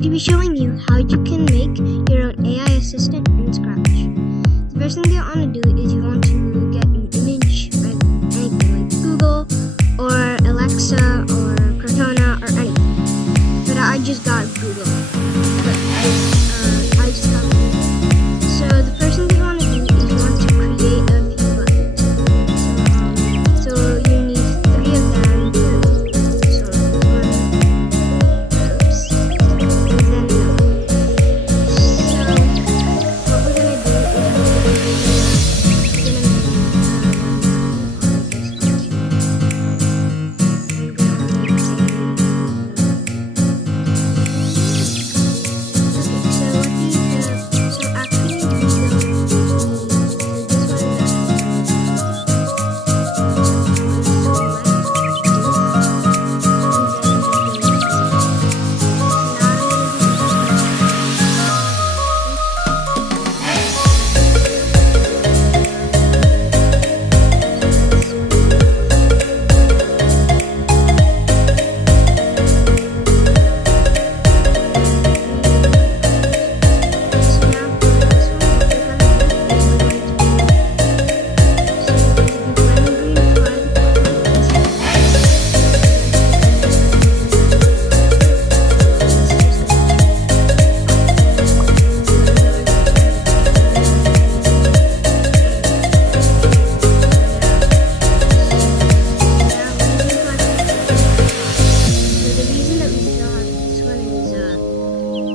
going to be showing you how you can make your own AI assistant in Scratch. The first thing you want to do is you want to get an image, like anything like Google or Alexa or Cortana or anything. But I just got Google. I just got Google. So the first thing you want to do is you want to create a few buttons. So you need 3 of them. So one, oops, and then another. So what we're gonna do is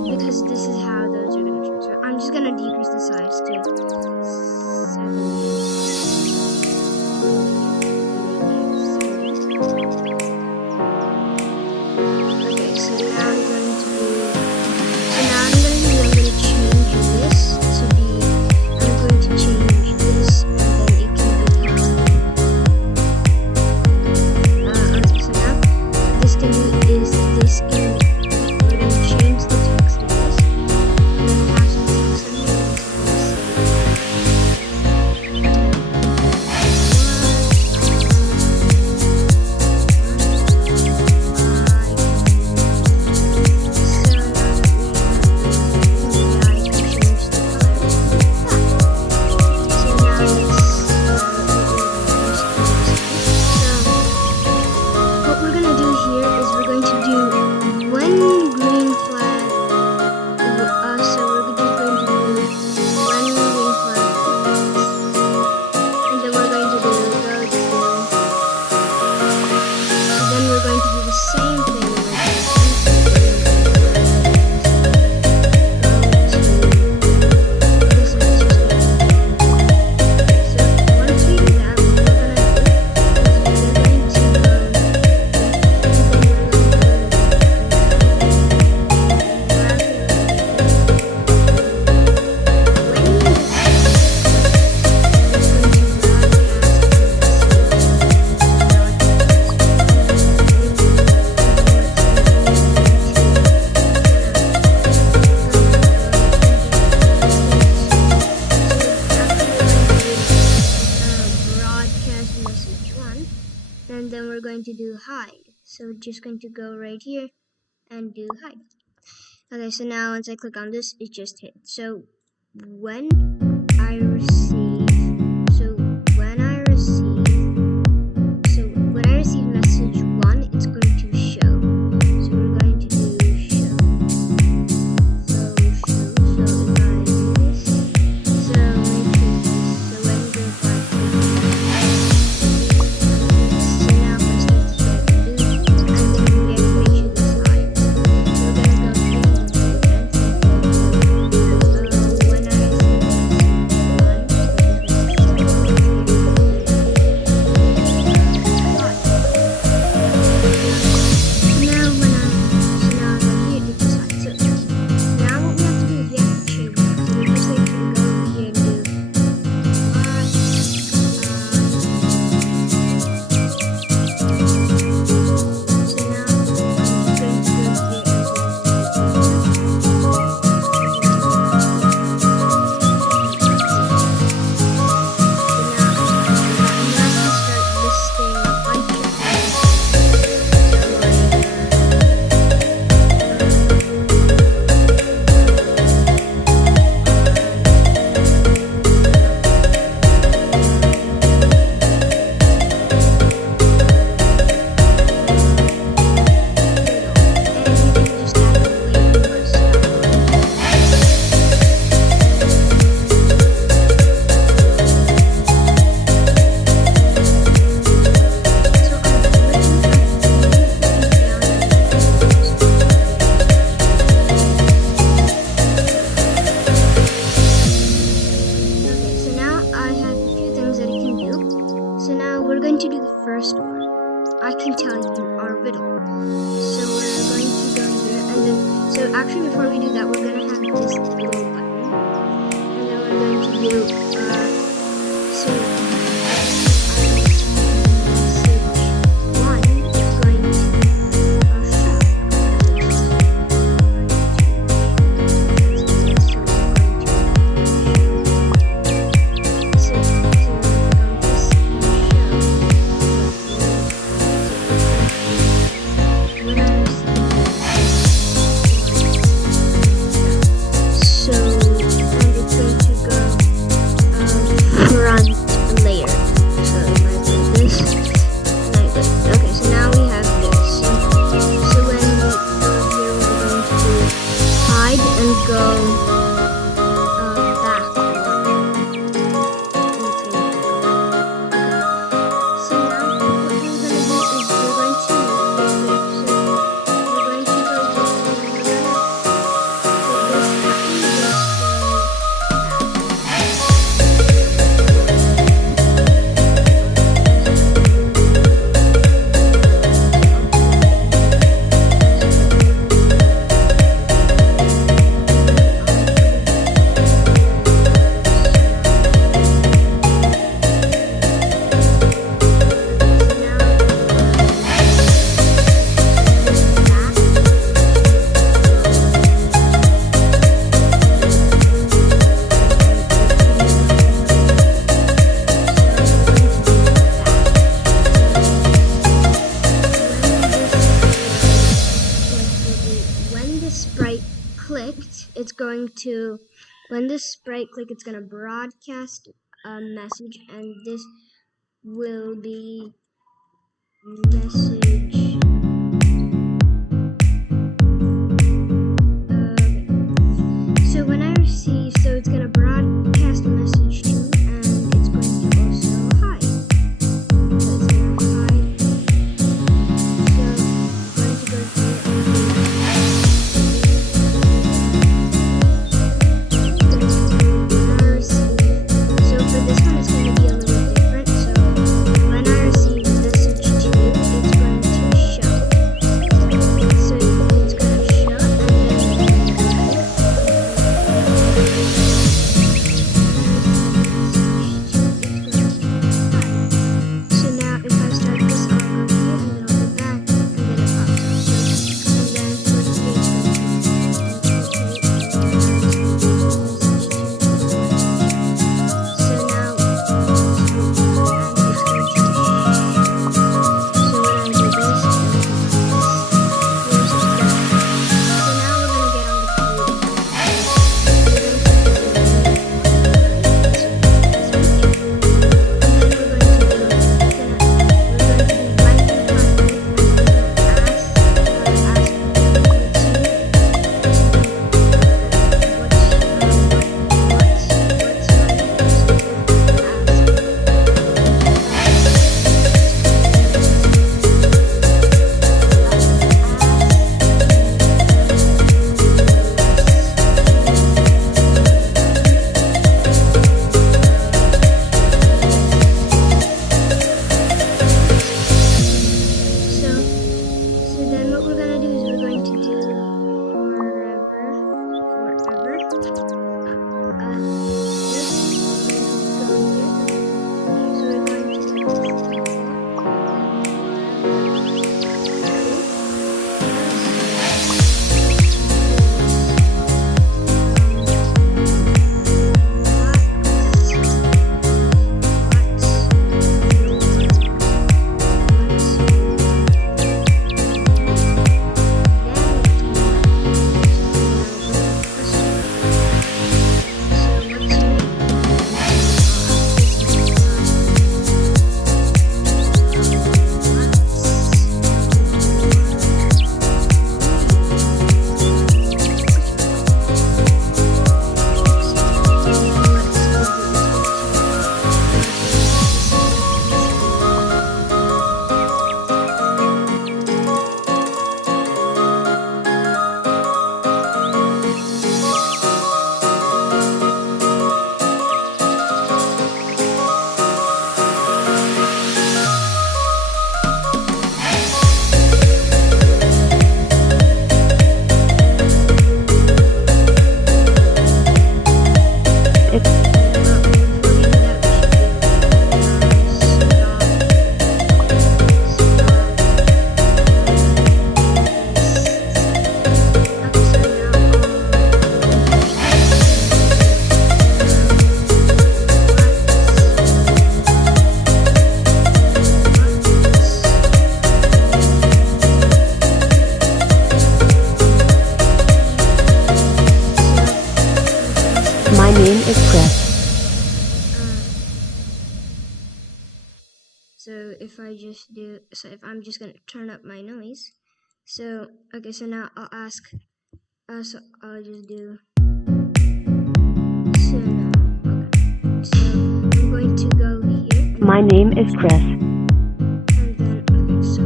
because this is how those are going to transfer. I'm just going to decrease the size to 7. Okay, so now I'm going to change this to be, I'm going to change this and then it can become, okay, so now this can we're going to change the text to this, and then pass the text and then we're going to do hide. So we're just going to go right here and do hide. Okay, so now once I click on this, it just hit. So when I receive message 1, it's going to show. So we're going to do show. So if I do this, so make sure this. So when you go back when I actually, before we do that, we're gonna have this little button, and then we're going to do so message 1 is going to show. It's going to, when this sprite click, it's going to broadcast a message, and this will be message. So when I receive, so it's going to broadcast a message to me, and it's going to also hide. So it's going to hide. So I'm going to go here and name is Chris. So if I'm just gonna turn up my noise. So okay, so now I'll ask. So I'll just do. So now, okay. So I'm going to go here. My name is Chris. And then okay, so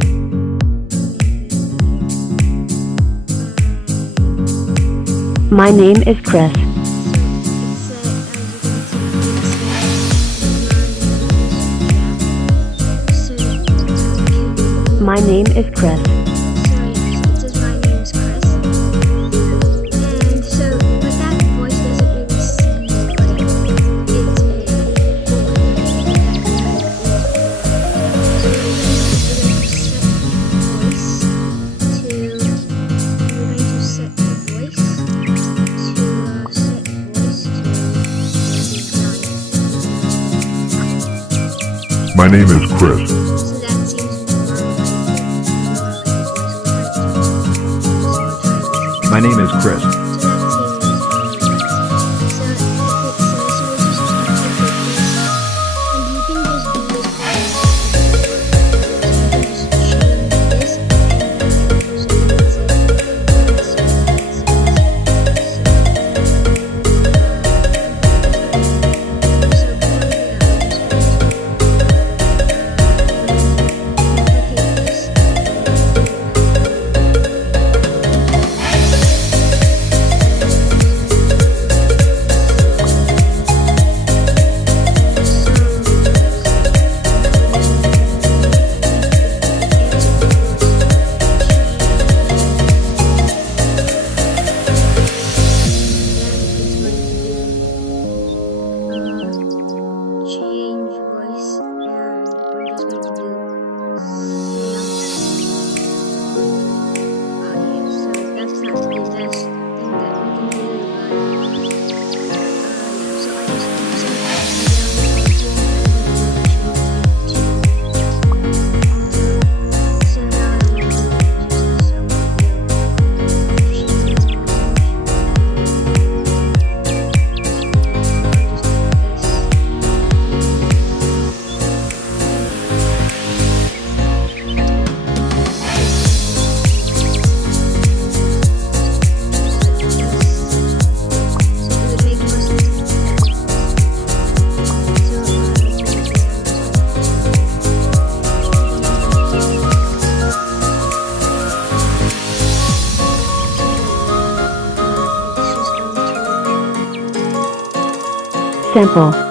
My name is Chris. My name is Chris. It says my name is Chris. And so, but that voice doesn't really seem like it's we're going to set the voice to My name is Chris. so that seems My name is Chris. change voice, and we're just going to do yeah, so that's not the best thing that we can do, but so I just so now I'm going to just Simple.